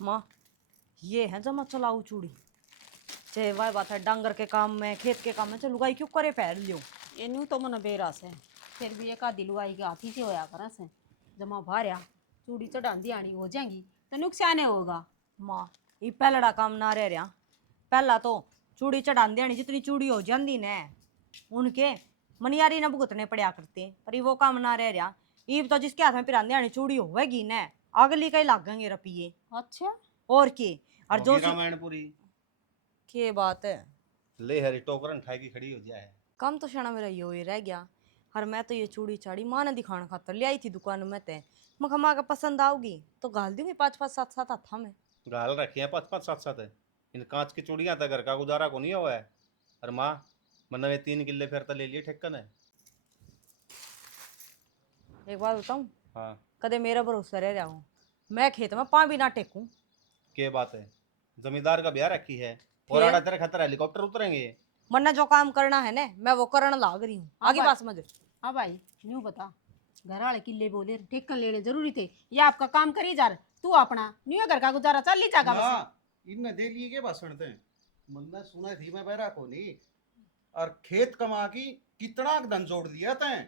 माँ ये है जमा चलाऊ चूड़ी चाहे वह बात है डांगर के काम में खेत के काम में चल लुगाई क्यों करे पैर लियो ये न्यू तो मन बेरा से फिर भी एक आधी लुगाई के हाथी से होया करा से जमा भार्या चूड़ी चढ़ान दी आनी हो जाएंगी तो नुकसान होगा। माँ ये पहलड़ा काम ना रह रहा पहला तो चूड़ी चढ़ान देनी जितनी चूड़ी हो जाती ने उनके मनियारी ने भुगतने पड़या करते पर ये वो काम ना रह रहा ईब तो जिसके हाथ में पिरांदे आनी चूड़ी होगी ने अगली कई लागेंगे रपिए अच्छा और के और जो रामायण पूरी के बात है ले हरी टोकरन ठाई की खड़ी हो जाए। कम तो क्षण मेरा यो ही रह गया और मैं तो ये चूड़ी चाड़ी माँ ने दिखाने खातर ले आई थी दुकान में ते मैं माँ का पसंद आओगी तो घाल दूंगी 5-5 7-7 हाथा में गाल रखी है 5-5 7-7 है। इन कांच की चूड़ियां था घर का गुजारा को नहीं हुआ है। और माँ मन में 3 किले फिर तो ले लिए ठेकन है। एक बात बताऊं हाँ कदे मेरा भरोसा रह रहा हूँ मैं खेत में पाँ भी ना टेकूं के बात है जमींदार का ब्याह रखी है और आड़ा तेरे खतर हेलीकॉप्टर उतरेंगे। मन्ना जो काम करना है ना मैं वो करने लाग रही हूँ आगे बात समझ। हाँ भाई न्यू बता घर वाले किले बोले ठेकन लेने जरूरी थे या आपका काम करी जा तू अपना न्यू घर का गुजारा चल ली जाएगा बस। इनने दे लिए के भाषण थे मन्ना सुना थी मैं बैरा को नहीं और खेत कमा की कितना धन जोड़ दिया तैं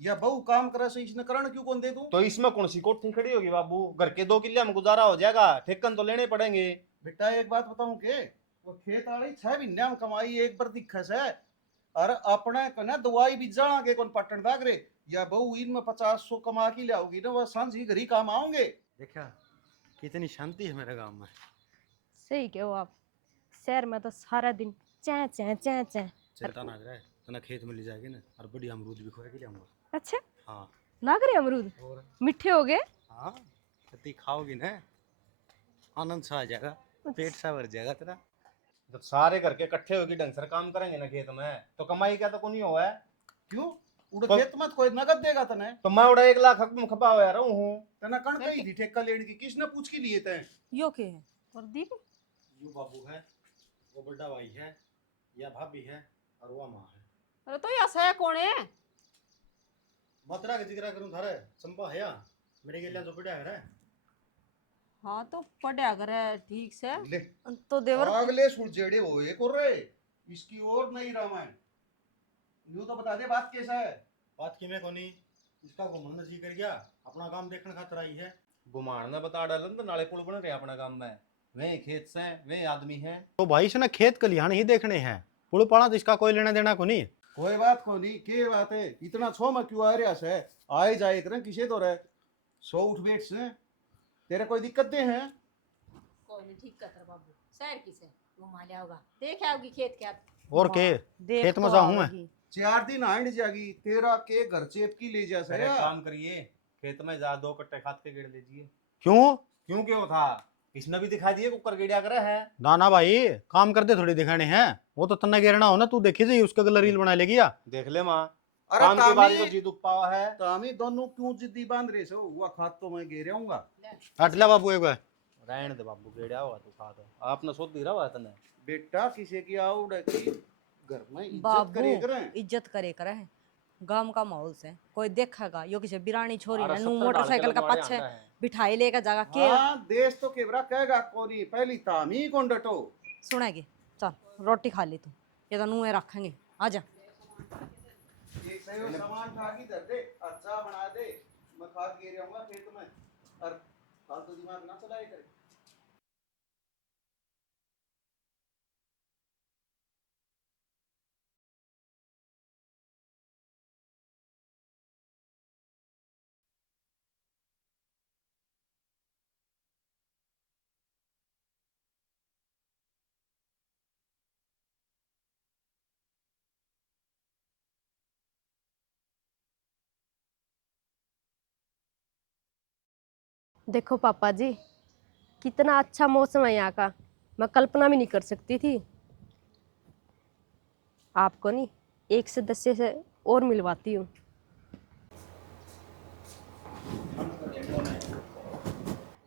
या बहु काम करे से इसने करण क्यों कौन दे दूं। तो इसमें कौन सी कोठी खड़ी होगी बाबू घर के 2 किले में गुजारा हो जाएगा ठेकन तो लेने पड़ेंगे। बेटा एक बात बताऊं के वो खेत वाली 6 महीने में कमाई एक बार दिखस है और अपने कने दवाई भी जाना के कौन पटन दाग रे या बहु इनमें 50-100 कमा की लाओगी ना वह सांझ ही घर ही काम आओगे। देखा कितनी शांति है मेरे गांव में। सही कहो आप शहर में तो सारा दिन चै चै चै चै। चिंता ना करे तना खेत में ले जाएगी ना और बड़ी अमरूद भी खोएगी ले आऊंगा। अच्छा हाँ लाग रहे अमरूद और मीठे हो गए। हाँ इतनी खाओगी ना आनंद सा आ जाएगा पेट सा भर जाएगा तेरा। जब सारे घर के इकट्ठे होकर ढंग से काम करेंगे ना खेत में तो कमाई क्या तो को नहीं हुआ है। क्यों उड़ खेत में कोई नगद देगा तने तो मैं उड़ा 1 लाख हक में खपा हुआ रहा हूँ। तना कण कही थी ठेका लेने की किसने पूछ के लिए तैं यो के है प्रदीप यू बाबू है वो बड़ा भाई है या भाभी है और वो माँ है। अरे तो यह सया कौन है मतरा के जिक्र करूं थारे चंपा है या मेरे के लिए जो बड़ा है। हाँ तो पढ़ा करे ठीक से ले तो देवर अगले सुलझेड़े हो एक और रे इसकी और नहीं रामायण यूं तो बता दे बात कैसा है। बात की मैं कोनी इसका को मन जी कर गया अपना काम देखने खातर आई है। गुमान ने बता डालन तो नाले पुल बन रहे अपना काम में वे खेत से वे आदमी हैं। तो भाई इसने खेत खलिहान ही देखने हैं पुल पड़ा तो इसका कोई लेना देना को नहीं। कोई बात को नहीं के बात है इतना छो में क्यों आ रहा है आए जाए करें किसे तो रहे 100 उठ बैठ से तेरे कोई दिक्कत दे हैं कोई नहीं ठीक कर बाबू शहर की से घुमा लिया होगा देख आओगी खेत के और के देख खेत में तो जाऊं मैं आओगी। 4 दिन आइंड जागी तेरा के घर चेप की ले जा फिर एक सर काम करिए खेत में जा 2 कट्टे खाद के गेड़ लीजिए। क्यों क्यों क्यों था इसने भी दिखा दिए कुकर गेड़िया करे है। ना ना भाई काम करते थोड़ी दिखाने हैं वो तो तन्ना गिरना हो ना तू देखी जी उसका गला रील बना लेगी या देख ले माँ अरे काम की बारी तो तामी जीत पावा है। तामी दोनों क्यों जिद्दी बांध रहे सो हुआ खाद तो मैं घेरे आऊंगा हट ले बाबू एक बार रहने दे बाबू गेड़िया होगा तू खा दो आपने सोच दी रहा तने बेटा किसी की आउड है कि घर में इज्जत बाबू करे करें इज्जत करे करे गांव का माहौल से कोई देखेगा यो किसी बिरानी छोरी अरे ने नू 70 मोटरसाइकिल का डाल के पीछे लगवाड़े आंदा है। बिठाई लेकर जागा के हाँ देश तो केवरा कहेगा कोनी पहली तामी कौन डटो सुनेगी चल रोटी खा ली तू ये तो नूहे रखेंगे आजा एक सही सामान खा की दर दे अच्छा बना दे मैं खाद घेरे आऊंगा खेत में और फालतू दिमाग ना चलाए करे। देखो पापा जी कितना अच्छा मौसम है यहाँ का मैं कल्पना भी नहीं कर सकती थी। आपको नहीं एक सदस्य से और मिलवाती हूँ।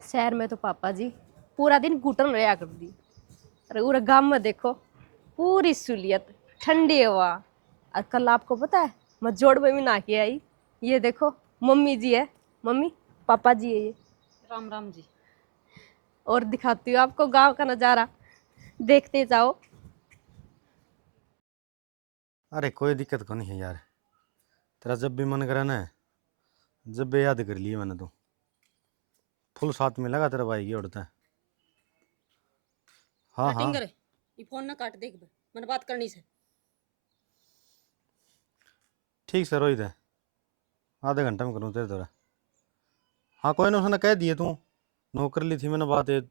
शहर में तो पापा जी पूरा दिन घुटन रहा कर दी अरे पूरे गांव में देखो पूरी सहूलियत ठंडी हवा। और कल आपको पता है मैं जोड़ में भी ना के आई ये देखो मम्मी जी है मम्मी पापा जी है ये राम राम जी और दिखाती हूँ आपको गांव का नज़ारा, देखते जाओ। अरे कोई दिक्कत को नहीं है यार, तेरा जब भी मन करे ना, जब भी याद कर लिए मैंने तो फुल साथ में लगा तेरा भाई की उड़ता है। हाँ हाँ टिंगर ये फोन ना काट देख बे, मैंने बात करनी से। ठीक से रोहित है, आधे घंटे में करूँ तेरे द्वारा। हाँ कोई ना, उसने कह दिए तू नौकर ली थी मैंने बात है।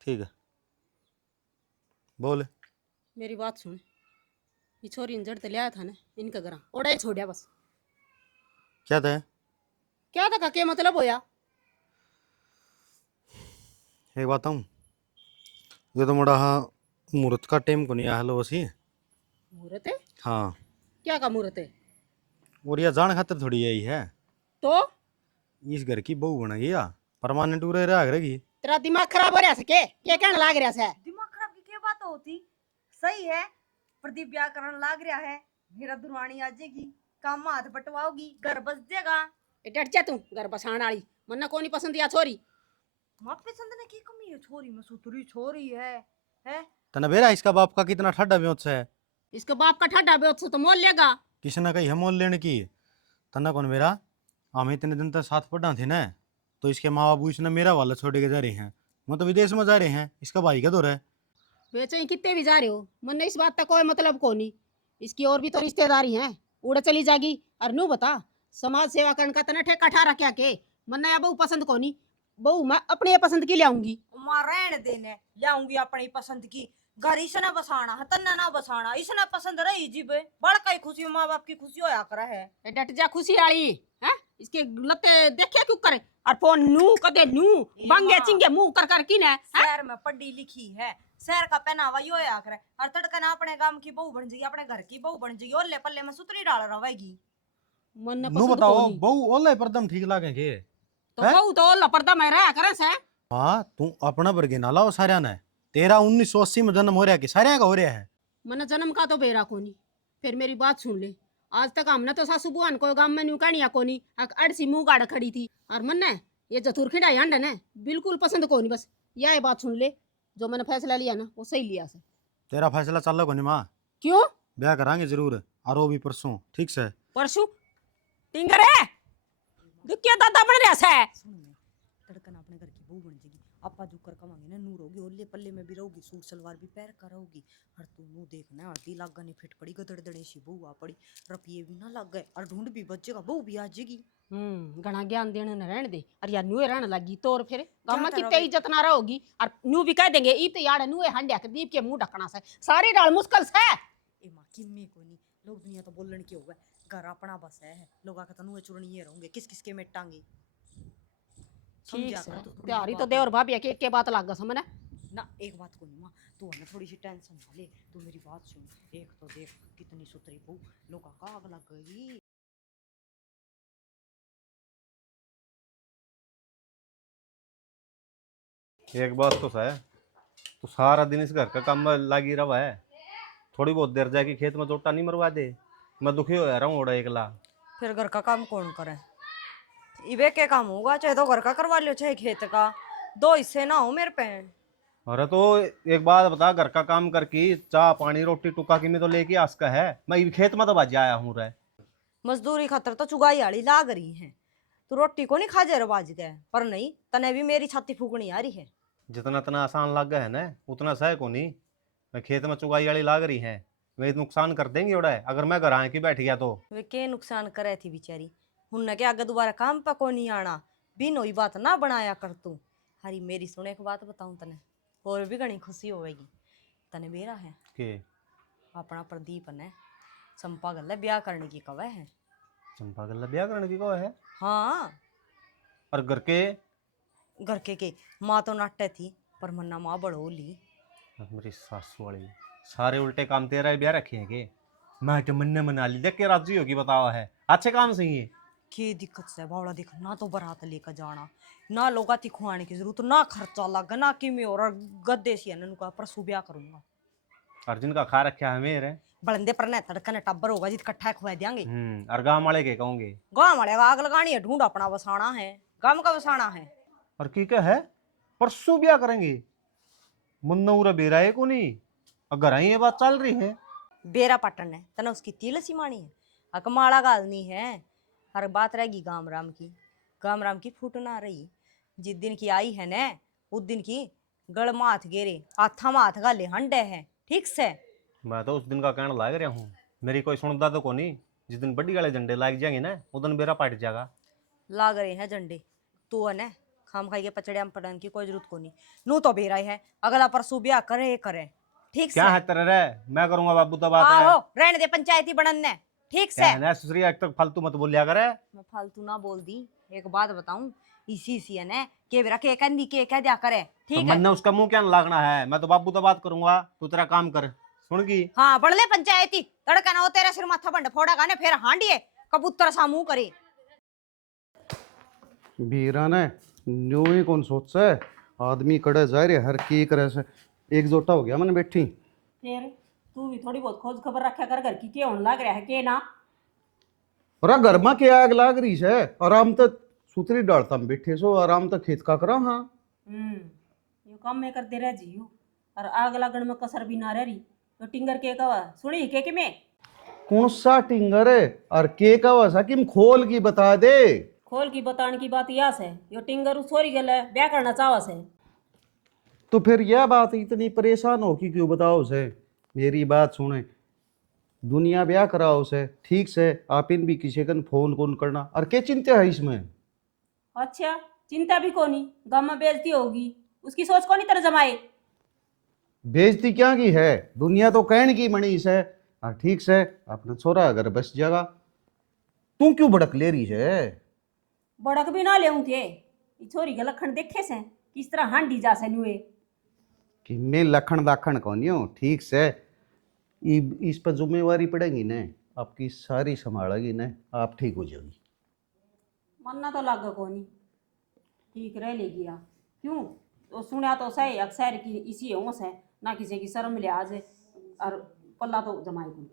ठीक है बोल। मेरी बात सुन, ये छोरी ने जड़ लिया था ना इनका घर ओड़ा ही छोड़िया बस। क्या था? क्या था का क्या मतलब होया? एक बात हूँ, ये तो मोड़ा हाँ मुहूर्त का टाइम को नहीं आया लो वसी। मुहूर्त है? हाँ क्या का मुहूर्त है? और यह जान खातर थोड़ी यही है, तो इस घर की बहू बना गया परमानेंट उरे रह रहेगी। तेरा दिमाग खराब हो रहा है के क्या कहने लाग रहा है? दिमाग खराब की क्या बात होती? सही है, प्रदीप ब्याह करने लाग रहा है, मेरा दुरानी आ जाएगी, काम में हाथ बटवाओगी, घर बस जाएगा। डट जा तू घर बसाण वाली, मन्ना को नहीं पसंद या छोरी। माँ पसंद ने की कमी है, छोरी में सुतरी छोरी है। तना बेरा इसका बाप का कितना ठड्डा ब्योत है। इसके बाप का ठड्डा बेच तो मोल लेगा। किसी ने कही हम मोल लेने की, तना कौन मेरा, हम इतने दिन तक साथ पढ़ा थे ना, तो इसके माँ बाबू इसने मेरा वाला छोड़ के जा रहे हैं, वो तो विदेश में जा रहे हैं, इसका भाई का दौर है। बेचे कितने भी जा रहे हो, मन्ने इस बात का कोई मतलब को नहीं। इसकी और भी तो रिश्तेदारी हैं, उड़ चली जागी। और नू बता, समाज सेवा करने का तना ठेका ठा रखा के? मन्ना या बहू पसंद को नहीं, बहू मैं अपने पसंद की लाऊंगी। मां रहन देने लाऊंगी अपनी पसंद की, घर इसने बसाना है तन्ना ना बसाना, इसने पसंद रही जीब बड़का ही खुशी माँ बाप की खुशी होया करे है। डट जा खुशी वाली है, इसके लत्ते देखे क्यों करे? और फोन नू कदे नू बांगे चिंगे मुंह कर कर किने शहर में पढ़ी लिखी है, शहर का पहनावा यो होया करे, और तड़का ना अपने गांव की बहू बन जाएगी, अपने घर की बहू बन जाएगी, ओले पल्ले में सुतरी डाल रहेगी। मन नू पसंद बताओ को नहीं। बहू ओले परदम ठीक लागे के? तो बहू तो लपरदा में रहा करे से। हाँ तू अपना बरगे ना लाओ सारा ने, तेरा 1980 में जन्म हो रहा है कि सारे का हो रहा है? मन जन्म का तो बेरा कोनी। फिर मेरी बात सुन ले, आज तक हमने तो सासू बुआन को गांव में न्यू कहानिया कोनी, अड़सी मुंह गाड़ खड़ी थी। और मन ने ये जतुरखिंडा यांड ने बिल्कुल पसंद कोनी। बस यह बात सुन ले, जो मैंने फैसला लिया ना वो सही लिया से। तेरा फैसला चल रहा माँ, क्यों? ब्याह करांगे जरूर, और वो भी परसों, ठीक से? परसों टिंगर है दुखिया दादा बन रहा है। सुन मैं, तड़कन अपने घर की बहू बन जाएगी, अपा जो कर कमांगे ना, नूर होगी, ओले पल्ले में भी रहोगी, सूट सलवार भी पहन कर रहोगी। और तू नू देखना हल्दी लाग गने फिट पड़ी, गदड़ दड़े सी बहू आ पड़ी, रपिए भी ना लग गए, और ढूंढ भी बचेगा, बहू भी आ जाएगी। घना ज्ञान देने न रहने दे। और यार नुए रहने लगी तो और फिर गांव में क्या कितने करोगे? इज्जत ना रहोगी। और नू भी कह देंगे ई तो यार नुए हंडिया के दीप के मुंह ढकना से सारी डाल मुश्किल से। ए माँ किन्नी को नहीं, लोग दुनिया तो बोलन की होगा, घर अपना बस है, लोग आके तनु चुरनी ये रहूंगे, किस किस के मेटांगे। ठीक समझा से कर तू थोड़ी त्यारी सी तो बात दे और है। भाभी के बात लग गया समझ ना एक बात को नहीं माँ, तू है ना थोड़ी सी टेंशन ना ले, तू मेरी बात सुन, एक तो देख कितनी सुतरी बहू, लोग का आग लग गई। एक बात तो है, तू सारा दिन इस घर का काम में लगी रहा है, थोड़ी बहुत देर जाके खेत में जोटा नहीं मरवा दे? मैं दुखी हो रहा हूँ ओड़ा एकला। फिर घर का काम कौन करे? इवे के काम होगा, चाहे तो घर का करवा लियो चाहे खेत का, दो हिस्से ना हो मेरे पे। अरे तो एक बात बता, घर का काम करके चाह पानी रोटी टुका की में तो लेके आसका है, मैं ये खेत में तो बाजी आया हूँ रे। मजदूरी खातर तो चुगाई आड़ी लाग रही है, तू रोटी को नहीं खा जे बाज गए, पर नहीं तने भी मेरी छाती फूकनी आ रही है। जितना तना आसान लग गया है ना उतना सह को नहीं। मैं खेत में चुगाई वाली लाग रही है, वे नुकसान कर देंगी ओड़ा है, अगर मैं घर आए की बैठ गया तो। वे के नुकसान करे थी बेचारी, उनने के आगे दोबारा काम पे को नहीं आना, बिन वही बात ना बनाया कर तू। हरी मेरी सुने एक बात बताऊं तने, और भी घनी खुशी होगी तने बेरा है के अपना प्रदीप ने चंपा गल्ले ब्याह करने की कवे है। चंपा गल्ला ब्याह करने की को है? हाँ और घर के माँ तो नाटे थी, पर मन्ना माँ बड़ो ली। मेरी सासू वाली सारे उल्टे काम तेरा ही ब्याह रखे हैं के? मैं तो मन्ने मना ली, देख के राजी होगी बतावा है, अच्छे काम सही है। की दिक्कत से बावड़ा देख, ना तो बारात लेकर जाना, ना लोगा ती खुआने की जरूरत, ना खर्चा लगा, ना कि मैं और गद्दे सी है का परसों ब्याह करूंगा। अर्जुन का खा रखा है मेरे बलंदे पर न तड़कन टब्बर होगा जित कट्ठा खुआ देंगे। और गाँव वाले के कहूंगे गाँव वाले आग लगानी है, ढूंढ अपना बसाना है, गाँव का बसाना है। और की क्या है परसों ब्याह करेंगे। मुन्ना उरा बेराए को नहीं, अगर आई ये बात चल रही है। बेरा पटन है तना उसकी तिलसी मानी है, अकमाड़ा गालनी है। हर बात रहेगी गाम राम की, गाम राम की फूट ना रही। जिस दिन की आई है न उस दिन की गड़ में हाथ गेरे, हाथा में हाथ गाले हंडे है। ठीक से मैं तो उस दिन का कहना लाग रहा हूँ, मेरी कोई सुनता तो को नहीं। जिस दिन बड्डी वाले झंडे लाग जाएंगे ना उस दिन बेरा पाट जाएगा। लाग रहे हैं झंडे तो है न, खाम खाई के पचड़े में पड़न की कोई जरूरत को नहीं। नू तो बेरा है, अगला परसों ब्याह करे करे। ठीक क्या से है तेरे रे, मैं करूंगा बाबू तो बात है। आहो रहने दे पंचायती बनन ने। ठीक से कहना सुसरी एक तक फालतू मत बोलिया करे। मैं फालतू ना बोल दी। एक बात बताऊं, इसी सी है न के बेरा के कहंदी के कह दिया करे। तो ठीक है मन ने उसका मुंह क्या लागना है, मैं तो बाबू तो बात करूंगा, तू तेरा काम कर। सुन की हाँ बढ़ ले पंचायती तड़का ना हो तेरा सिर माथा बंड फोड़ा गाने फिर हांडिए कबूतर सा मुंह करे। बीरा ने न्यू ही कौन सोच है, आदमी कड़े जा रहे हर की करे से एकजुटा हो गया मैंने बैठी। फिर तू भी थोड़ी बहुत खोज खबर रखा कर घर की के होने लग रहा है के ना। और घर में क्या आग लाग रही है, आराम तक सुतरी डालता में बैठे सो, आराम तक खेत का करा। हाँ यो काम में करते रह जियो और आग लगन में कसर भी ना रह रही। तो टिंगर के कवा सुनी के में कौन सा टिंगर है और के का वसा किम खोल की बता दे। खोल की बताने की बात यास है, यो टिंगर उसोरी गल है ब्याह करना चाहस है। तो फिर यह बात इतनी परेशान हो कि क्यों बताओ उसे। मेरी बात सुने, दुनिया ब्याह कराओ उसे ठीक से, आप इन भी किसी कन फोन कौन करना और क्या चिंता है इसमें। अच्छा चिंता भी कोनी, गाँव में बेइज्जती होगी उसकी सोच कोनी तरह जमाए। बेइज्जती क्या की है, दुनिया तो कहने की मनीष है। और ठीक से अपना छोरा अगर बस जाएगा, तू क्यों भड़क ले रही है। बड़क भी ना ले के ई छोरी के लखन देखे से किस तरह हांडी जा से नुए। कि मैं लखन दाखन कौन हूँ। ठीक से इस पर जिम्मेवारी पड़ेगी न, आपकी सारी संभालेगी न, आप ठीक हो जाएगी। मन्ना तो लाग कोनी ठीक रह लेगी आ। क्यों तो सुना तो सही अक्सर की इसी होश है ना, किसी की शर्म लिहाज है और पल्ला तो जमाए कुल।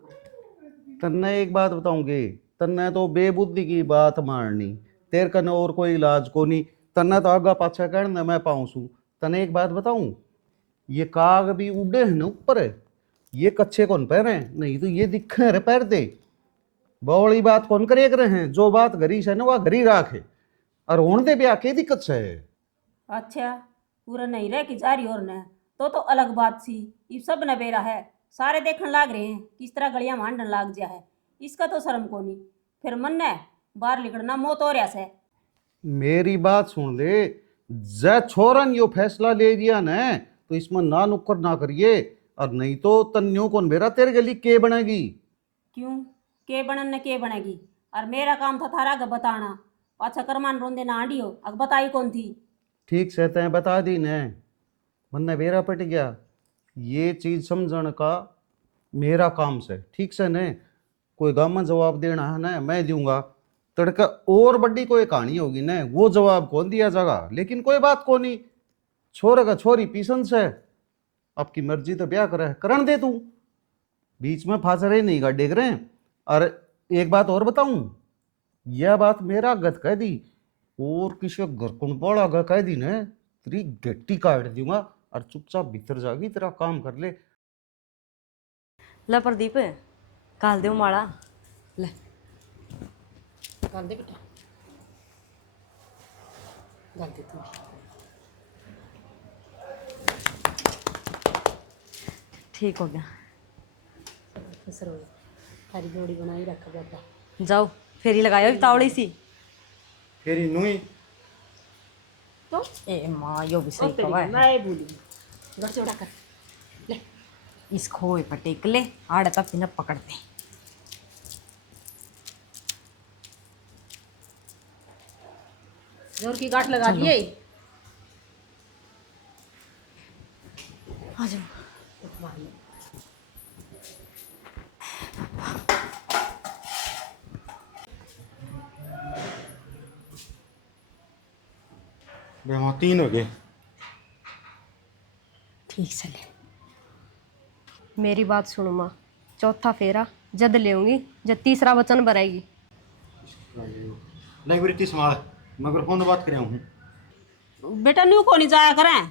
तन्ने एक बात बताऊंगी, तन्ने तो बेबुद्धि की बात मारनी, तेरे कने और कोई इलाज को नहीं। तन्ने तो आगा पाछा करना मैं पाऊँ। तने एक बात बताऊं, ये काग भी उड़े हैं ना ऊपर, ये कच्चे कौन पैर हैं, नहीं तो ये दिखे रे पैर दे। बौड़ी बात कौन करे रहे हैं, जो बात घरी से ना वह घरी राखे और होने दे ब्याह के दिक्कत से। अच्छा पूरा नहीं रह कि जारी और न तो अलग बात सी। ये सब न बेरा है, सारे देखने लाग रहे हैं किस तरह गलियां मांडन लाग जा है। इसका तो शर्म कोनी, फिर मन ने बाहर निकलना मौत हो रहा से। मेरी बात सुन ले, जय छोरन यो फैसला ले दिया न, तो इसमें ना नुक्कर ना करिए, और नहीं तो तन्यो कौन बेरा तेरे गली के बनेगी। क्यों के बनन न के बनेगी, और मेरा काम था थारा ग बताना। पाछा करमान रोंदे ना आंडी हो अग बताई कौन थी। ठीक से तय बता दी न, मन बेरा पट गया। ये चीज समझण का मेरा काम से, ठीक से न, कोई गाँव में जवाब देना है न मैं दूंगा। तड़का और बड़ी कोई कहानी होगी न, वो जवाब कौन दिया जाएगा। लेकिन कोई बात को नहीं, छोरे का छोरी पीसन से, आपकी मर्जी तो ब्याह करे करण दे तू, बीच में फांसरे नहीं गा देख रहे हैं। और एक बात और बताऊं, यह बात मेरा गत कह दी और किसी घर कौन बड़ा गा कह दी न, तेरी गट्टी काट दूंगा और चुपचाप भीतर जागी तेरा काम कर ले। ले प्रदीप काल दे माड़ा ले। गल दे बेटा गल दे तू। ठीक हो गया, सर थारी जोड़ी बनाई रख बेटा। जाओ फेरी लगायो तावड़ी सी। फिर नुई तो ए माँ यो भी सही कवा है। मैं भूली घर से उड़ा कर ले। इस खोए पर टेक ले, आड़े तक न पकड़ते। जोर की गांठ लगा दिए। आ जाओ। वहाँ 3 हो गए। ठीक से ले। मेरी बात सुनो माँ, चौथा फेरा जद लेऊंगी जब तीसरा वचन भरेगी। नहीं वृत्ति संभाल, मगर फोन बात कर हूँ। बेटा न्यू को नहीं जाया करें,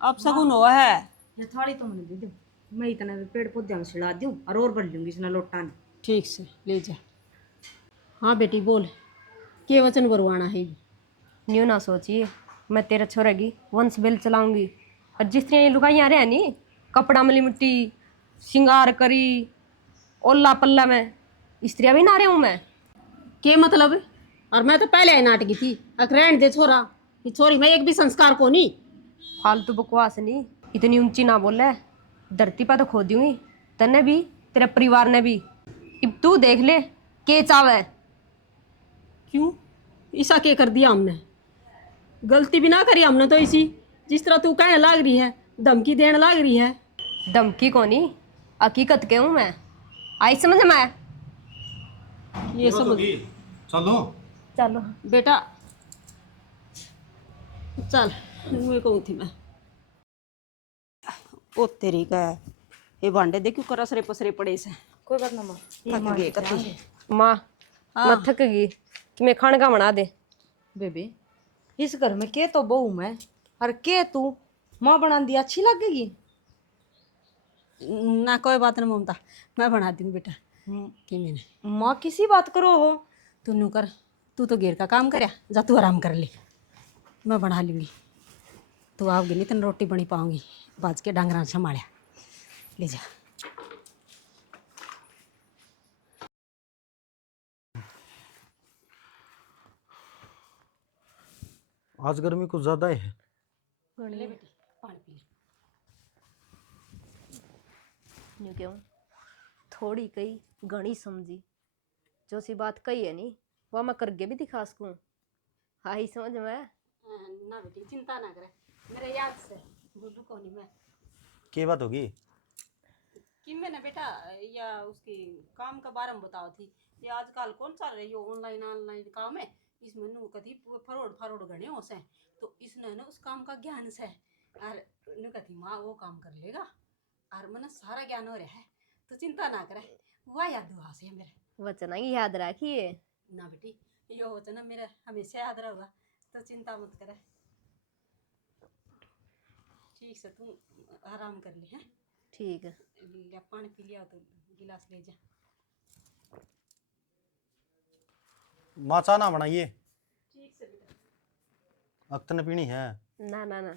अब सगुन हुआ है। ये थाली तो मैंने दे दूँ, मैं इतना पेड़ पौधे में छिड़ा दूँ और भर लूँगी इसने लोटा ने। ठीक से ले जा। हाँ बेटी बोल, के वचन करवाना है? न्यू ना सोचिए, मैं तेरे छोरे की वंश बेल चलाऊंगी। और जिस तरह ये लुगाइयाँ रहे नी, कपड़ा मली मिट्टी, श्रृंगार करी, ओला पल्ला में, स्त्रियाँ भी ना रही हूँ मैं। के मतलब है? और मैं तो पहले ही नाटकी थी, रहने दे छोरा, ये छोरी मैं एक भी संस्कार को नहीं। फालतू बकवास नहीं, इतनी ऊंची ना बोले, धरती पर तो खो दूंगी तने भी, तेरे परिवार ने भी। अब तू देख ले के चावे। क्यों ऐसा क्या कर दिया हमने? गलती भी ना करी हमने तो, इसी जिस तरह तू कहने लाग रही है, धमकी देने लाग रही है। धमकी को नहीं, हकीकत के हूँ मैं, आई समझ में? ये सब चलो चलो बेटा चल, मैं कहूँ थी मैं। ओ तेरी का ये भांडे दे क्यों कर असरे पसरे पड़े से। कोई बात ना माँ, थक गए कति। माँ, मैं थक गई कि मैं खाने का बना दे। बेबे इस घर में के तो बहू मैं और के तू माँ बना दी अच्छी लगेगी? ना कोई बात नहीं ममता, मैं बना दूँ बेटा। कि मैंने माँ किसी बात करो हो। तू नू कर, तू तो घेर का काम करया, जा तू आराम कर ले, मैं बना लूँगी। तू आओगी नहीं तेन रोटी बनी पाऊंगी, बाज के डांगरा संभालिया ले जा। आज गर्मी कुछ ज्यादा है। ले बेटी पानी पी ले। न्यू क्यों थोड़ी कही घनी समझी, जो सी बात कही है नी वह मैं करके भी दिखा सकूं। आई समझ में? ना बेटी चिंता ना करे, मेरे याद से बुद्धू को नहीं मैं। क्या बात होगी? कि मैंने बेटा या उसकी काम का बारे में बताओ थी। ये आजकल कौन चल रही हो ऑनलाइन ऑनलाइन काम है, इसमें नु कभी फरोड घने हो से, तो इसने ना उस काम का ज्ञान से और नु कथी माँ वो काम कर लेगा और मन सारा ज्ञान हो रहा है, तो चिंता ना करे, वह याद हुआ से मेरे। वचन ही याद रखिए। ना बेटी ये वचन मेरे हमेशा याद रहेगा, तो चिंता मत करे। ठीक से तू आराम कर ले हैं। ठीक है। ले पानी पी लिया तो गिलास ले जा। माँ चाह ना बनाइए, ठीक से बेटा। अख्तन पीनी है। ना ना ना,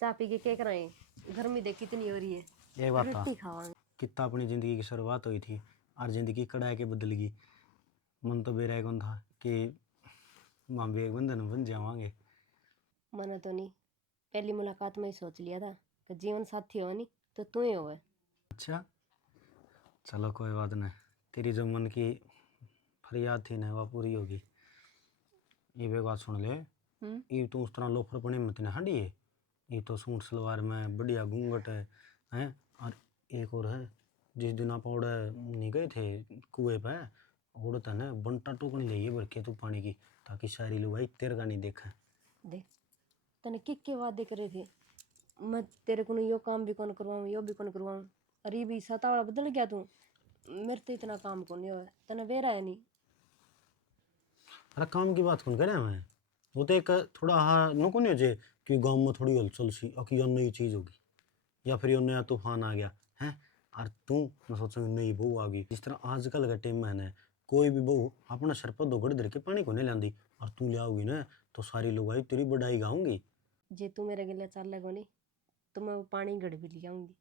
चाय पी के क्या कराएं, गर्मी देख कितनी हो रही है। एक बात था, रोटी खावांगे। कितना अपनी जिंदगी की शुरुआत हुई थी और जिंदगी कड़ा के बदल गई। मन तो बेरा कौन था कि माँ भी एक बंधन बन जावांगे। मैंने तो नहीं, पहली मुलाकात में ही सोच लिया था कि जीवन साथी हो नहीं तो तू ही होवे। अच्छा चलो कोई बात नहीं, तेरी जो मन की फरियाद थी ना वह पूरी होगी। ये भी बात सुन ले, ये तो उस तरह लोफर पने मत ना हंडी है, ये तो सूट सलवार में बढ़िया घूंघट है हैं। और एक और है, जिस दिन आप उड़े नहीं गए थे कुएं पे, उड़ता ना बंटा टोकनी चाहिए भर के तू पानी की, ताकि सारी लोग भाई तेरे का नहीं देखा। देख तने के वादे करे थे, मैं तेरे को यो काम भी कौन करवाऊँ यो भी कौन करवाऊँ, अरे भी सतावड़ा बदल गया तू। मेरे तो इतना काम को नहीं हो, तने बेरा है नहीं। अरे काम की बात कौन करे मैं, वो तो एक थोड़ा हाँ नुको नहीं हो जाए कि गांव में थोड़ी हलचल सी अकी नई चीज होगी, या फिर यो नया तूफान आ गया है। और तू मैं सोचा नई बहू आ गई, जिस तरह आजकल का टाइम में है कोई भी बहू अपना सर पर दोगड़ धर के पानी को नहीं लांदी, और तू ले आओगी ना तो सारी लोग आई तेरी बड़ाई गाऊंगी। जे तू मेरे गिला चाल लगो नहीं तो मैं वो पानी गड़ भी ले आऊंगी।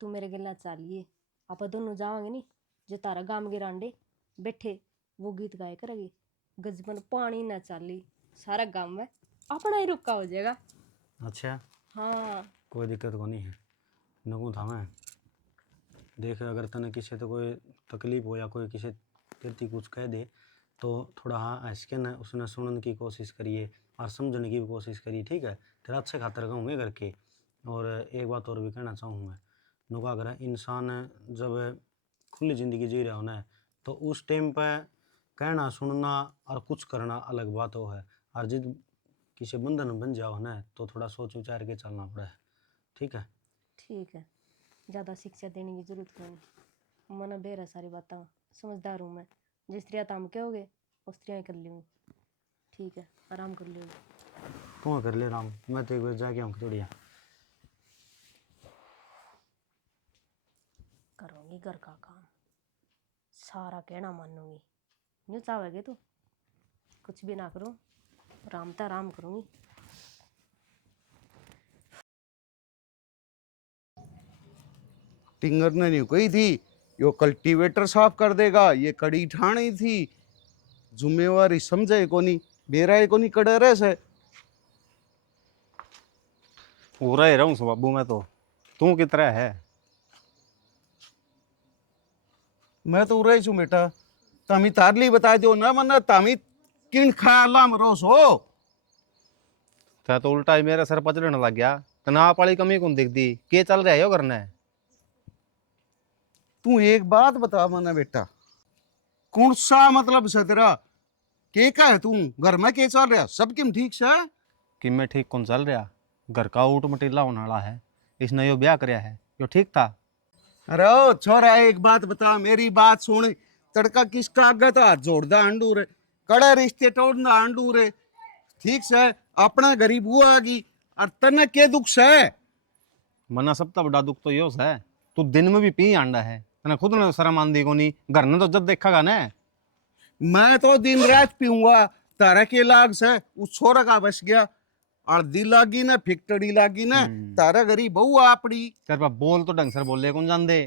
तू मेरे गिला चालिए, आप दोनों जाओगे नहीं, जो तारा गाम के रांडे बैठे वो गीत गाए करेगी, गजबन पानी ना चाली, सारा गांव में अपना ही रुका हो जाएगा। अच्छा हाँ कोई दिक्कत को नहीं है, नगू था मैं। देख अगर तने किसी तो कोई तकलीफ हो या कोई किसी तेरती कुछ कह दे तो थोड़ा हाँ हंस के न उसने सुनने की कोशिश करिए और समझने की भी कोशिश करिए, ठीक है? तेरा अच्छे खातर कहूँगे करके। और एक बात और भी कहना चाहूँ मैं, नुका अगर इंसान जब खुली ज़िंदगी जी रहा हो ना तो उस टाइम पर कहना सुनना और कुछ करना अलग बात हो है, और जिद किसी बंधन बन जाओ ना तो थोड़ा सोच विचार के चलना पड़ा है, ठीक है? ठीक है, ज़्यादा शिक्षा देने की जरूरत नहीं, मन बेरा सारी बातें समझदार हूँ मैं, जिस तरह ताम के हो गए उस तरह कर लूँगी। ठीक है आराम कर लूँगी। तू कर ले राम, मैं तो एक बार जाके आऊँ थोड़ी। करूँगी घर का काम, सारा कहना मानूंगी। न्यू चाहेगी तू कुछ भी ना करूँ, राम ता राम करूँगी। टिंगर ने नहीं कही थी यो कल्टीवेटर साफ कर देगा, ये कड़ी ठाणी थी, जिम्मेवारी समझे कोनी, बेरा कोनी कड़े से। पूरा ही रहूं बाबू मैं तो, तू कितना है? मैं तो उरे छू बेटा, तामी तारली बता दो ना, मना तामी किन ख्याला मरो सो। था तो उल्टा ही मेरा सर पचड़ने लग गया। तनाव वाली कमी कौन दिखती, के चल रहा है यो करना है? तू एक बात बता मना बेटा, कौन सा मतलब से तेरा, के का है तू घर में के चल रहा, सब किम ठीक से? कि मैं ठीक कौन चल रहा? घर का ऊट मटीला होने वाला है, इसने यो ब्याह करया है, यो ठीक था? अरे ओ छोरा एक बात बता, मेरी बात सुन, तड़का किसका आगे तो हाथ जोड़दा आंडू रे, कड़े रिश्ते तोड़ना आंडू रे, ठीक से अपना गरीब हुआ आ गई, और तने के दुख से? मना सबसे बड़ा दुख तो यो है, तू दिन में भी पी आंडा है, तने खुद ने शर्म आंदी को नहीं, घर ने तो जब देखागा ना। मैं तो दिन रात पीऊंगा, तारा के लाग से उस छोरा का बस गया, और दिल लागी ना फिक्टड़ी लागी ना, तारा गरीब बहु आपड़ी। तेरे पास बोल तो ढंग से बोले कौन जान दे,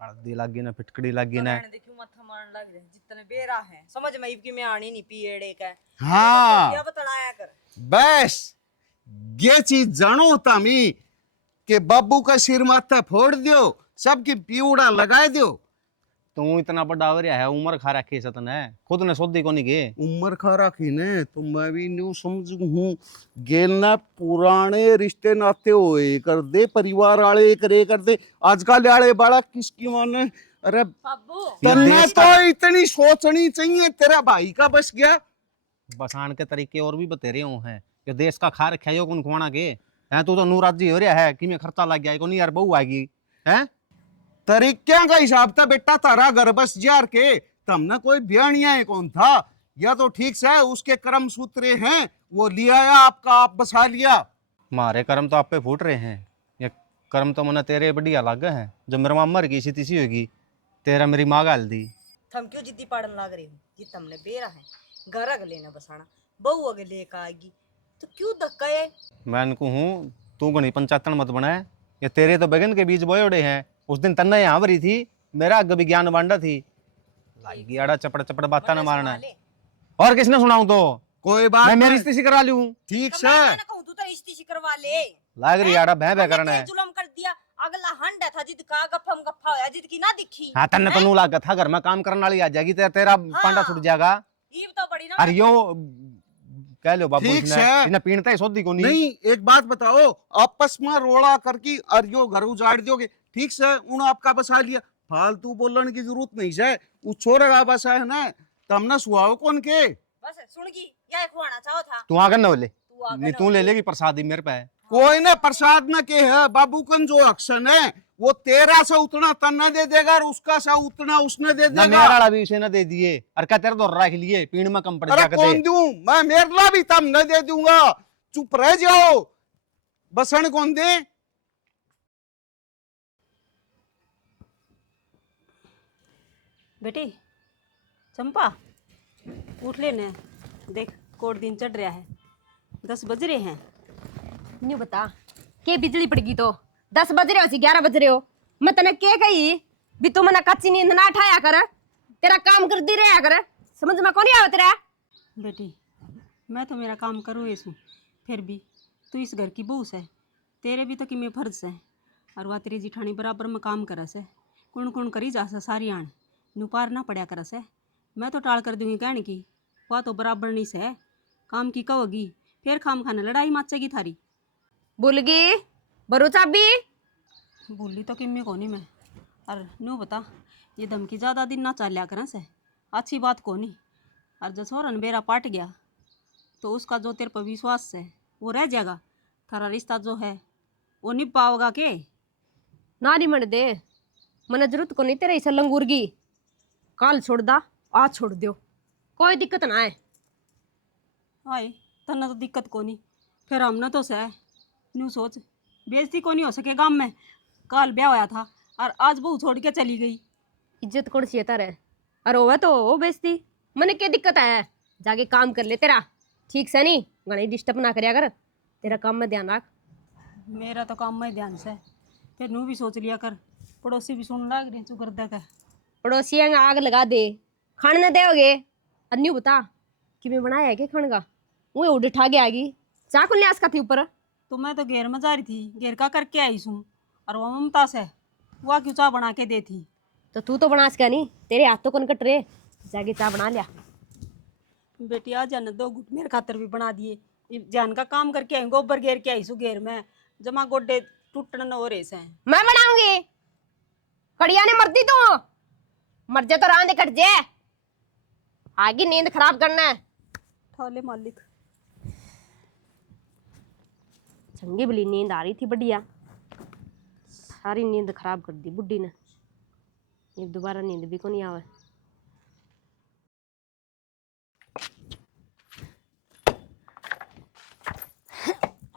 हल्दी लागी ना फिटकड़ी लागी ना। देखियो मत्था मारने लग रहे जितने बेरा है, समझ में इब की मैं आनी नहीं पीएड़े का। हाँ क्या बतलाया कर बस ये चीज जानो तामी, के बाबू का सिर माथा फोड़ दियो, सबकी पीवड़ा लगाए दियो। तू इतना बड़ा हो रहा है, उम्र खा रखी है तने, खुद ने सोधी को नहीं गे। उम्र खा रखी ने तो मैं भी न्यू समझ हूँ, गेलना पुराने रिश्ते नाते होए कर दे, परिवार वाले करे कर दे, आजकल वाले बाड़ा किसकी माने। अरे बाबू तन्ने तो इतनी सोचनी चाहिए, तेरा भाई का बस गया। बसान के तरीके और भी बतेरे हो हैं, ये देश का खा रखा है यो कौन खुआना के हैं? तू तो नूराजी हो रहा है कि मैं खर्चा लग गया है, को नहीं यार बहू आएगी हैं? तरीके का हिसाब था बेटा, तारा घर बस जार के तमने कोई ब्याणिया है कौन था, या तो ठीक से उसके कर्म सूत्रे हैं, वो लिया या आपका आप बसा लिया। हमारे कर्म तो आप पे फूट रहे हैं, ये कर्म तो मना तेरे बढ़िया लग है, जब मेरा माँ मर गई सी तीसी होगी, तेरा मेरी माँ गाल दी। थम क्यों जिद्दी पाड़न लग रही हो? ये तमने बेरा है, घर अगले ने बसाना, बहू अगले लेकर आएगी, तो क्यों धक्का है? मैं इनको हूँ, तू गणी पंचायतन मत बनाए, ये तेरे तो बैगन के बीज बोए उड़े हैं। उस दिन तन्ना यहाँ भरी थी, मेरा अग विज्ञान बांडा थी, लागी आड़ा चपड़ चपड़ बाता न मारना है। और किसने सुनाऊं तो? कोई बात मैं मेरी नहीं, रिश्ते करा लूं, ठीक तो से। मैं ना कहूं, तू तो रिश्ते से करवा ले। लाग रही आड़ा भै भै हमने करना क्या है। जुलम कर दिया, अगला हंडा था जिद का गफम गफा होया, जिद की ना दिखी। हाँ तन्ने तो नू लागा था, घर में काम करने वाली आ जाएगी, तेरा पांडा छूट जाएगा। ये तो बड़ी ना अरे यो कह लो बाबू, ठीक इसने से। इन्हें पीनता ही सोधी को नहीं। नहीं एक बात बताओ, आपस में रोड़ा करके और यो घर उजाड़ दोगे, ठीक से उन आपका बसा लिया, फालतू बोलने की जरूरत नहीं है, उस छोरे का बसा है ना, तमने सुहाओ कौन के। बस सुन की, या खुआना चाहो था तू आकर ना बोले, तू आगे नहीं ना तू ले लेगी प्रसादी मेरे पे। कोई ना प्रसाद न के है, बाबू कन जो अक्सन है वो तेरा से उतना तन्ना दे देगा, और उसका सा उतना उसने दे ना देगा। मेरा वाला भी उसे ना दे दिए, और क्या तेरे तो रख लिए पीण में कम पड़ अरे जाकर कौन दे। दूं मैं, मेरला भी तम न दे दूंगा, चुप रह जाओ, बसन कौन दे। बेटी चंपा उठ ले ने, देख कोट दिन चढ़ रहा है, 10 बज रहे हैं। न्यू बता के बिजली पड़गी तो 10 बज रहे हो सी 11 बज रहे हो, मैं तने के कही भी तू मना कच्ची नींद ना उठाया कर, तेरा काम कर दी रहा कर, समझ में कौन आवा तेरा? बेटी मैं तो मेरा काम करूँ ऐसू, फिर भी तू इस घर की बहू से, तेरे भी तो कि मैं फर्ज है, और वह तेरी जिठानी बराबर में काम करस है, कौन कौन करी जा सारी आण नुपार ना पड़ा करस है। मैं तो टाल कर दूंगी कहने की, वह तो बराबर नहीं से काम की कहोगी, फिर खाम खाना लड़ाई माचेगी थारी। बोलगी बरू चाबी बोली तो किम्मी कोनी मैं, और न्यू बता ये धमकी ज़्यादा दिन ना चालिया करें से, अच्छी बात कोनी, और जो छोरन बेरा पाट गया तो उसका जो तेरे पर विश्वास है वो रह जाएगा, थारा रिश्ता जो है वो नहीं पाओगा के। नारी मन दे, मन जरूरत को नहीं तेरे इसे लंगूरगी, काल छोड़ दा आज छोड़ दियो, कोई दिक्कत ना है। हाय तना तो दिक्कत कोनी, फिर हमने तो सह न्यू सोच बेइज्जती को नहीं हो सके गांव में। कल ब्याह होया था और आज बहू छोड़ के चली गई। इज्जत कौन सी है तारे? अरे वो तो वो बेइज्जती, मने क्या दिक्कत है? जाके काम कर ले तेरा, ठीक से नहीं घणे डिस्टर्ब ना करया कर, तेरा काम में ध्यान रख। मेरा तो काम में ध्यान से, फिर नू भी सोच लिया कर, पड़ोसी भी सुन लाग रही तू कर दे का। पड़ोसी आग लगा दे, खाने न दोगे? अन्यू बता कि मैं बनाया है क्या खाने का? वो उड़ उठा के आएगी, चाह को लियास का थी ऊपर। तो मैं तो घेर में जा रही थी, घेर का करके आई सूँ, और वो ममता से वह क्यों चाह बना के दे थी। तो तू तो बना सका नहीं, तेरे हाथ तो कौन कट रहे, जाके चाह बना लिया। बेटी आ जाने दो घुट मेरे खातर भी बना दिए। जान का काम करके आई, गोबर घेर के आई सू घेर में, जमा गोडे टूटने न हो रहे से। मैं बनाऊंगी, कड़िया ने मरती तू, मर जा तो रांदे कट जाए, आगे नींद खराब करना है। ठाले मालिक। चंगी भली नींद आ रही थी बढ़िया, सारी नींद खराब कर दी बुड्ढी ने। ये दोबारा नींद भी को नहीं आवे।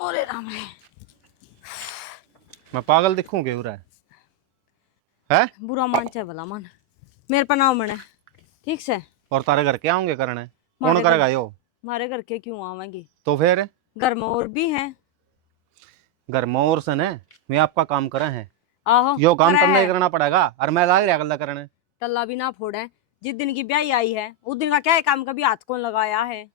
अरे राम रे, मैं पागल दिखूंगे उरा है? बुरा मान चाहे भला मान, मेरे पर ना मने, ठीक से। और तारे घर के आऊंगे करने, मारे कौन घर- करेगा यो? हमारे घर के क्यों आवेंगे? तो फिर घर में और भी हैं। घर में और सन है, मैं आपका काम करा है, आहो यो काम करे करना ही है। करना पड़ेगा, और मैं लाग रहा अगला करने। तल्ला भी ना फोड़े, जिस दिन की ब्याही आई है उस दिन का क्या है काम, कभी हाथ कौन लगाया है?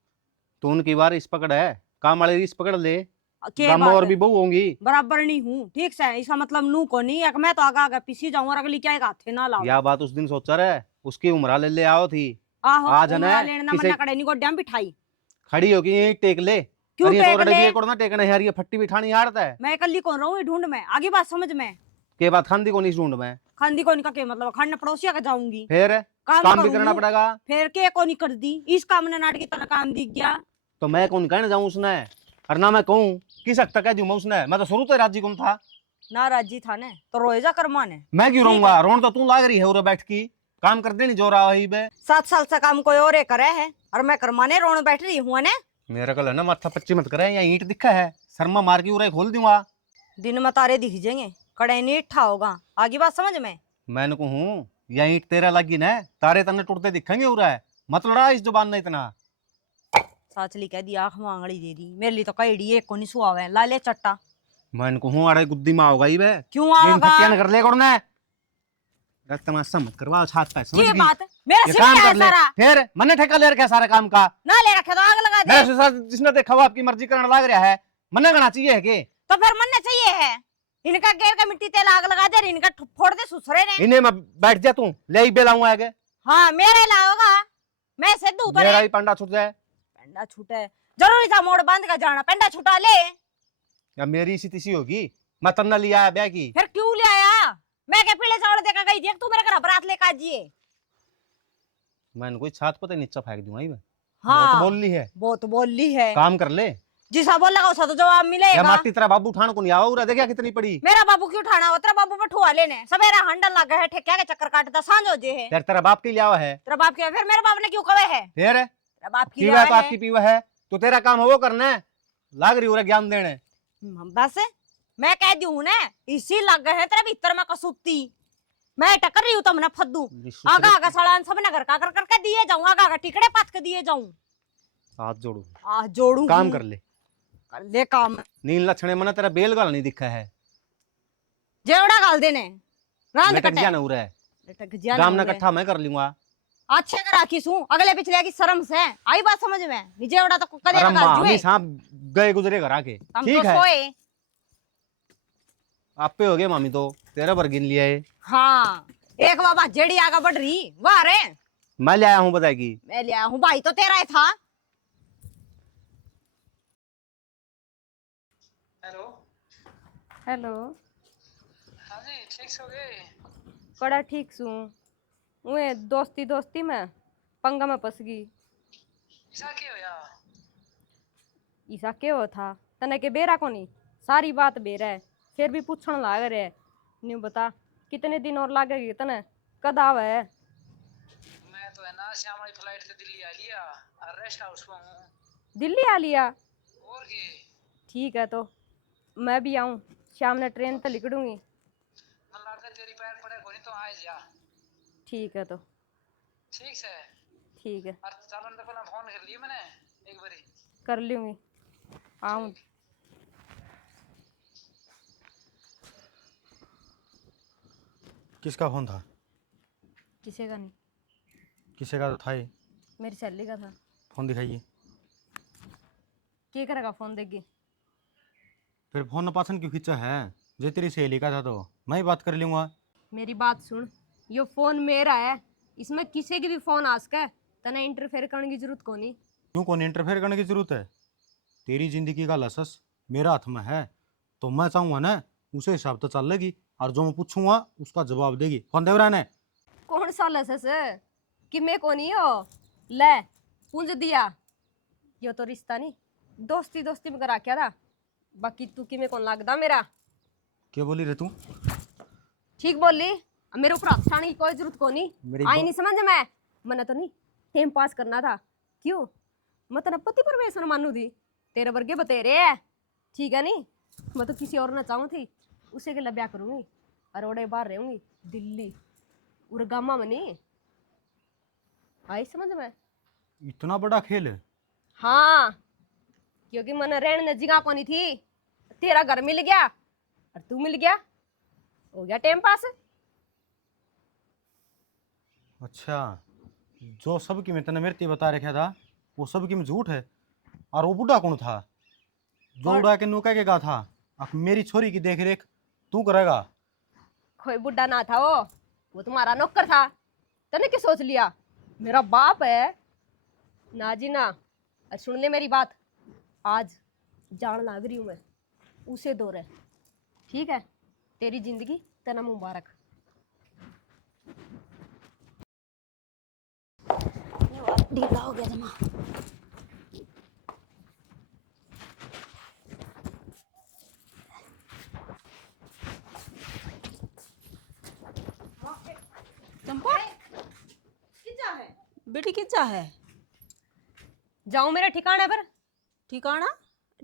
तो उनकी बार इस पकड़ है, काम वाले इस पकड़ ले, के गाँव में बात और है? भी बहू होंगी। बराबर नहीं हूँ, ठीक से। इसका मतलब नू को नहीं है कि मैं तो आगा आगा पीछे जाऊं और अगली क्या है हाथे ना लाऊं। या बात उस दिन सोचा रहे, उसकी उम्र ले ले आओ थी, आहो आज है उमरा ना, लेने ना किसे- मन्ना कड़े नहीं गोड्या में बिठाई। खड़ी होगी यही टेक ले। क्यों अरे ये टेक तो ले? ये कोड ना टेकना है यार, ये फट्टी बिठानी हारता है। मैं इकल्ली कौन रहूं ढूंढ में, आगे बात समझ में। के बात खांदी को नहीं ढूंढ में, खांदी को नहीं का मतलब खाने पड़ोसिया का जाऊंगी, फिर काम काम भी करूंगी। करना पड़ेगा। फिर के को नहीं कर दी, इस काम ने नाटक की तरह काम दिख गया। तो मैं कौन कहने जाऊं उसने, और ना मैं कहूँ किस हक तक कह दूं मैं उसने, मैं तो शुरू से राजी कौन था। ना राजी था ने तो रोएजा कर माने। मैं क्यों ठीक रहूंगा, रोन तो तू लाग रही है उरे बैठ की, काम कर देनी जो रहा वही बे। 7 साल से काम कोई और करे है और मैं करमाने रोने बैठ रही हूँ ने। मेरा कल है ना माथा पच्ची मत करे, या ईंट दिखा है शर्मा मार के उरे खोल दूंगा। दिन में तारे दिख जाएंगे, कड़े नहीं इठा होगा, आगे बात समझ में। मैंने कहूँ या ईंट तेरा लगी ना, तारे तने टूटते दिखेंगे उरा है, मत लड़ा इस जुबान ने इतना। साचली कह दी आंख मांगड़ी दे दी, मेरे लिए तो कईड़ी एक को नहीं सुहावे, ला ले चट्टा। मैंने कहूँ अरे गुद्दी में होगा ही बे, क्यों इन आवेगा? फटिया न कर ले कोड़ने, तमाशा मत करवाओ छात पे, समझ ये गई? बात मेरा ये सिर काम है कर ले, सारा, फिर मैंने ठेका ले रखा सारे काम का। ना ले रखे तो आग लगा दे। मेरे साथ जिसने देखा वो आपकी मर्जी करने लग रहा है, मना करना चाहिए है कि तो फिर मनना चाहिए है, इनका घेर का मिट्टी तेल आग लगा दे, इनका फोड़ दे सुसरे ने। इन्हें मैं बैठ जा तू ले ही बेलाऊंगा आगे, हाँ मेरे लाओगा, मैं सिद्धू तो मेरा नहीं। ही पंडा छूट जाए। पेंडा छूटे जरूरी था मोड़ बांध का जाना, पेंडा छुटा ले। या मेरी इसी तिसी होगी, मैं तन्ना लिया है ब्याह की। फिर क्यों ले आया? मैं क्या पीले चावल देखा गई थी, तू मेरे घर बारात लेकर आजिए। मैंने कोई छात पर नीचा फेंक दूंगा ही मैं। हाँ बहुत बोल ली है, बहुत बोल ली है, काम कर ले। जिसा बोलेगा उसा तो जवाब या मिलेगा। माटी तेरा बाबू ठाण को नहीं आवा उरा, देखा कितनी पड़ी। मेरा बाबू क्यों ठाना हो? तेरा बाबू पे ठुआ लेने सवेरा हंडल लगा है, ठेकिया के चक्कर काटता सांझ हो जे है। तेरा बाप के लिए आवा है, तेरा बाप क्या? फिर मेरे बाप ने क्यों कहे है? फिर तेरा बाप की पीवा है तो लिया आपकी पीवा है, तो तेरा काम है वो करना है, लाग रही उरा ज्ञान देने। बस मैं कह दी हूं ना, इसी लग गए है तेरे भीतर में कसूती। मैं टकर रही हूं तो मैं फद्दू आगा आगा सड़ान सब ना घर का कर करके दिए जाऊं, आगा आगा टिकड़े पात के दिए जाऊं। हाथ जोड़ू, आ जोड़ू काम कर ले। कर ले काम, नील लक्षणे मना तेरा बेल गाल नहीं दिखा है, जेवड़ा गाल देने रांद लटक कटे जा ना उरा है, लटक जा गाम ना ना इकट्ठा मैं कर लूंगा। अच्छे कर राखी सू, अगले पिछले की शर्म से आई बात समझ में। जेवड़ा तो कदे अरे ना गाल माँ जुए, हमें सांप गए गुजरे घर आके, हम ठीक तो है सोए। आप पे हो गए मामी, तो तेरा बर्गिन लिया है, हाँ एक बाबा जेड़ी आगा बढ़ रही वाह रे, मैं ले आया हूँ बताएगी। मैं लिया हूँ भाई तो तेरा ही था। हेलो। हेलो। हाँ जी, ठीक सो गए? कड़ा ठीक सू, उए दोस्ती दोस्ती में पंगा में फंस गई। ऐसा क्यों होया? ईसा के हो था तने के बेरा को नहीं, सारी बात बेरा है, फिर भी पूछण लाग रहे है। न्यू बता कितने दिन और लागेगी तने, कद आवे है? मैं तो है ना शाम वाली फ्लाइट से दिल्ली आ लिया और रेस्ट हाउस में हूँ। दिल्ली आ लिया? और के ठीक है, तो मैं भी आऊँ शाम ने ट्रेन तो निकलूंगी। मन लागे तेरी पैर पड़े कोनी तो आए जा। ठीक है, तो ठीक से। ठीक है, और चालन तो पहले फोन कर लिए मैंने एक बारी। कर लूँगी। आऊँ। किसका फोन था? किसी का नहीं, किसी का तो था ही। मेरी सहेली का था। फोन दिखाइए। क्या करेगा फोन देगी? फिर फोन पासन क्यों खींचा है? जो तेरी सहेली का था तो मैं ही बात कर लूंगा। मेरी बात सुन, यो फोन मेरा है, इसमें किसी की भी फोन आ सके, तने इंटरफेयर करने की जरूरत कोनी। क्यों कौन इंटरफेयर करने की जरूरत है? तेरी जिंदगी का लसस मेरा हाथ में है, तो मैं चाहूंगा ना उसे हिसाब तो चल लेगी, और जो मैं पूछूंगा उसका जवाब देगी। फोन देव रहा ने? कौन सा लसस कि मैं कोनी हो? ले पूंज दिया। यो तो रिश्ता नहीं, दोस्ती दोस्ती में करा क्या था। बाकी तू कि मैं कौन लगदा मेरा? क्या बोली रे तू? ठीक बोली। अब मेरे ऊपर हाथ उठाने की कोई जरूरत कोनी। आई नहीं समझ में? मना तो नहीं, टाइम पास करना था। क्यों? मैं तेरा पति परमेश्वर मानू थी, तेरे वर्गे बतेरे है, ठीक है नहीं? मैं तो किसी और ना चाहूँ थी, उसे के लिए ब्याह करूंगी और ओडे बाहर रहूंगी, दिल्ली उर गामा में नहीं। आई समझ में? इतना बड़ा खेल है? हाँ, क्योंकि मैंने रहने जगह कोनी थी, तेरा घर मिल गया और तू मिल गया, हो गया टाइम पास। अच्छा, जो सब की मैं तने मेरे ते बता रखा था वो सब की में झूठ है। और वो बूढ़ा कौन था जो कौन? उड़ा के नौका के गा था? अब मेरी छोरी की देख रेख तू करेगा? कोई बुढ़ा ना था, वो तुम्हारा नौकर था। तने क्या सोच लिया मेरा बाप है? ना जी ना। और सुन ले मेरी बात, आज जान लाग रही हूं मैं, उसे दौर है, ठीक है? तेरी जिंदगी तना मुबारक। ढीला हो गया जमा। चंपा बेटी किच्चा है? जाऊं मेरे ठिकाने पर? ठिकाना?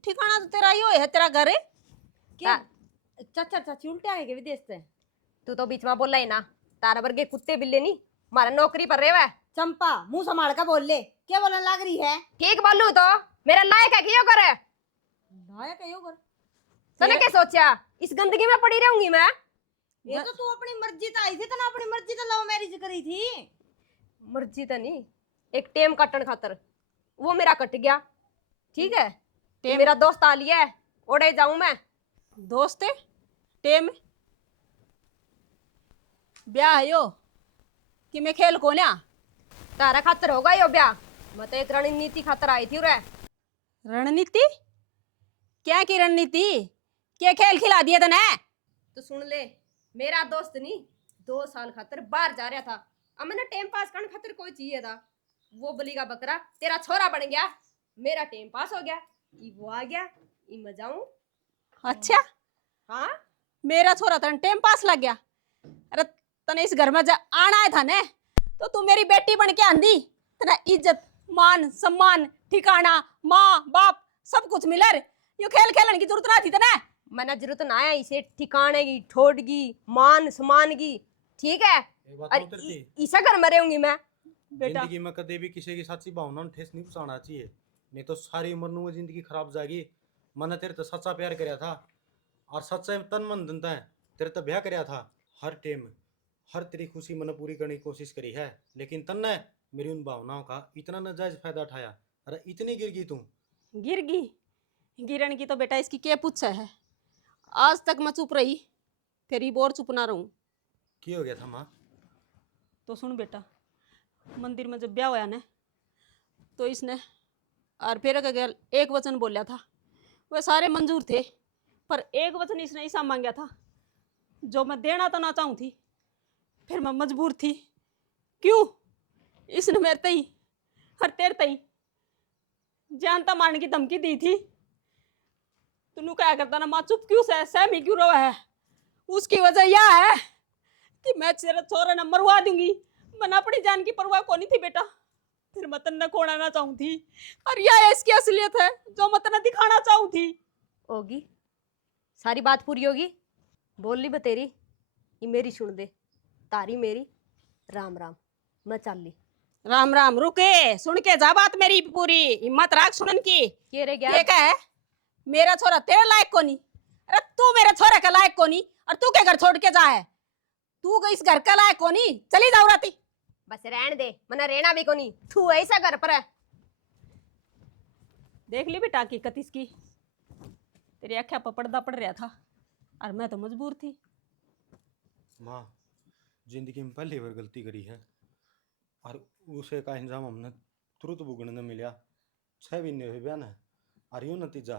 ठिकाना तो तेरा ही है, तेरा घर है क्या चाचा चाची उल्टे आएंगे विदेश से? तू तो बीच में बोला ही ना, तारा वर्गे कुत्ते बिल्ले नहीं मारा नौकरी पर रहे। चंपा मुंह संभाल कर बोल ले, क्या बोलने लग रही है? ठीक बोलू तो मेरा लायक है क्यों करे? लायक है यो कर। तने क्या सोचा इस गंदगी में पड़ी रहूंगी मैं? ये तो तू अपनी मर्जी से आई थी, तना अपनी मर्जी से लव मैरिज करी थी। मर्जी तो नहीं, एक टेम कटन खातर, वो मेरा कट गया, ठीक है? मेरा दोस्त आ लिया है, ओड़े जाऊं मैं। दोस्त है टेम ब्याह है यो कि मैं खेल को ना? तारा खातर होगा यो ब्याह, मैं तो एक रणनीति खातर आई थी रे। रणनीति? क्या की रणनीति? क्या खेल खिला दिया तने? तो सुन ले, मेरा दोस्त नहीं 2 साल खातर बाहर जा रहा था, अब मैंने टाइम पास करने खातिर कोई चाहिए था, वो बलि का बकरा तेरा छोरा बन गया, मेरा टाइम पास हो गया, वो आ गया, मैं जाऊं। अच्छा, हाँ मेरा छोरा तन टाइम पास लग गया। अरे तने इस घर में जा आना है था ने, तो तू मेरी बेटी बन के आंधी, तेरा इज्जत मान सम्मान ठिकाना माँ बाप सब कुछ मिला रे। यो खेल खेलने की जरूरत ना थी तने। मैंने जरूरत ना है इसे ठिकाने की ठोड़ की मान सम्मान की, ठीक है? इसा घर में रहूंगी मैं। बेटा जिंदगी में कभी भी किसी की सच्ची भावना ठेस नहीं पहुंचाना चाहिए, नहीं तो सारी उम्र में जिंदगी खराब जाएगी। मैंने तेरे तो सच्चा प्यार कराया था और सच्चा तन मन धन है, तेरे तो ब्याह कराया था। हर टाइम हर तेरी खुशी मैंने पूरी करने की कोशिश करी है, लेकिन तन ने मेरी उन भावनाओं का इतना नाजायज फायदा उठाया। अरे इतनी गिर गई तू। गिरगी गिरन की तो बेटा इसकी क्या पूछ है? आज तक मैं चुप रही, तेरी बोर चुप ना रहूं। क्या हो गया था माँ? तो सुन बेटा, मंदिर में जब ब्याह होया ना, तो इसने और फिर अगर एक वचन बोला था, वह सारे मंजूर थे, पर एक वचन इसने ऐसा मांगा था जो मैं देना तो ना चाहूँ थी, फिर मैं मजबूर थी। क्यों? इसने मेरे तई और तेरे तई जानता मारने की धमकी दी थी। तू क्या करता ना माँ, चुप क्यों से सहमी क्यों रहा है? उसकी वजह यह है कि मैं तेरा छोरा न मरवा दूंगी। मैंने अपनी जान की परवाह को नहीं थी बेटा, फिर मैं तन्ने खोना ना चाहूँ थी, और यह इसकी असलियत है जो मैं तन्ने दिखाना चाहूँ थी। होगी, सारी बात पूरी होगी। बोल ली बतेरी, ये मेरी सुन दे, तारी मेरी, राम राम, मैं चल ली। राम राम, रुके, सुन के जा बात मेरी पूरी, हिम्मत रख सुनन की। के रे ये क्या है? मेरा छोरा तेरे लायक को नहीं, अरे तू मेरे छोरे के लायक को नहीं, और तू के घर छोड़ के जा है? तू इस घर का लायक को नहीं, चली जाओ राती। बस रहने दे, मना रहना भी को नहीं, तू ऐसा घर पर है। देख ली बेटा की कतिस की, तेरी आँखें पर पर्दा पड़ रहा था और मैं तो मजबूर थी। माँ, जिंदगी में पहली बार गलती करी है और उसे का इंजाम हमने तुरंत भुगतने न मिला। 6 महीने हुए बयान है और यूँ नतीजा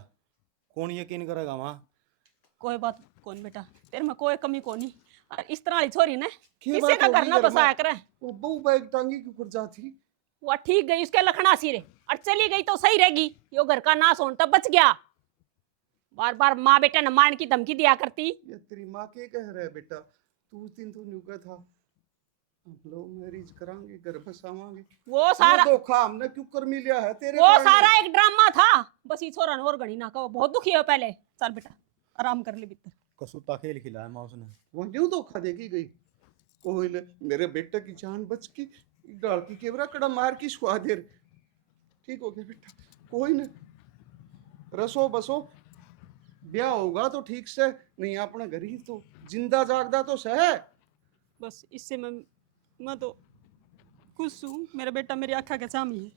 कौन यकीन करेगा माँ? कोई बात कौन बेटा, तेरे में कोई कमी को नहीं, और इस तरह वाली छोरी ने के किसी बात का होगी घर ना घर में? बसाया करे। वो बहू बैग टांगी क्यों कर जाती? वो ठीक गई उसके लखना सी रे, और चली गई तो सही रहेगी। यो घर का नाश होने तब बच गया। बार बार माँ बेटा न मान की धमकी दिया करती। ये तेरी माँ के कह रहा है बेटा? तू उस दिन तो न्यूका था, हम लोग मैरिज करांगे, घर बसावांगे। वो सारा ये धोखा हमने क्यों कर मिलिया है तेरे वो कारण? सारा एक ड्रामा था। बस ये छोरा और गणी ना कहो, बहुत दुखी हो पहले। चल बेटा आराम कर ले भीतर। कसूता खेल खिलाया माँ उसने। वो न्यू धोखा देगी गई। कोई ने मेरे बेटे की जान बच की, डाल की केवरा कड़ा मार की स्वादेर। ठीक हो गया बेटा, कोई न रसो बसो, ब्याह होगा तो ठीक से, नहीं अपने घर ही तो जिंदा जागदा तो सह। बस इससे मैं तो खुश हूँ। मेरा बेटा मेरी आँखा के सामने है।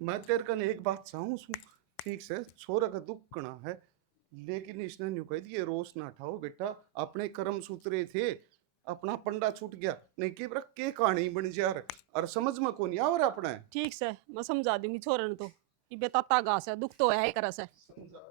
मैं तेरे कन एक बात चाहूँ सू, ठीक से छोरा का दुख कना है, लेकिन इसने न्यू कह दिए रोस ना उठाओ बेटा, अपने कर्म सूत्रे थे, अपना पंडा छूट गया, नहीं के बरा के कहानी बन जा रहा और समझ में कौन आवर अपना है। ठीक से मैं समझा दूंगी छोरन तो, ये बेताता घास है, दुख तो है ही करस है। समझा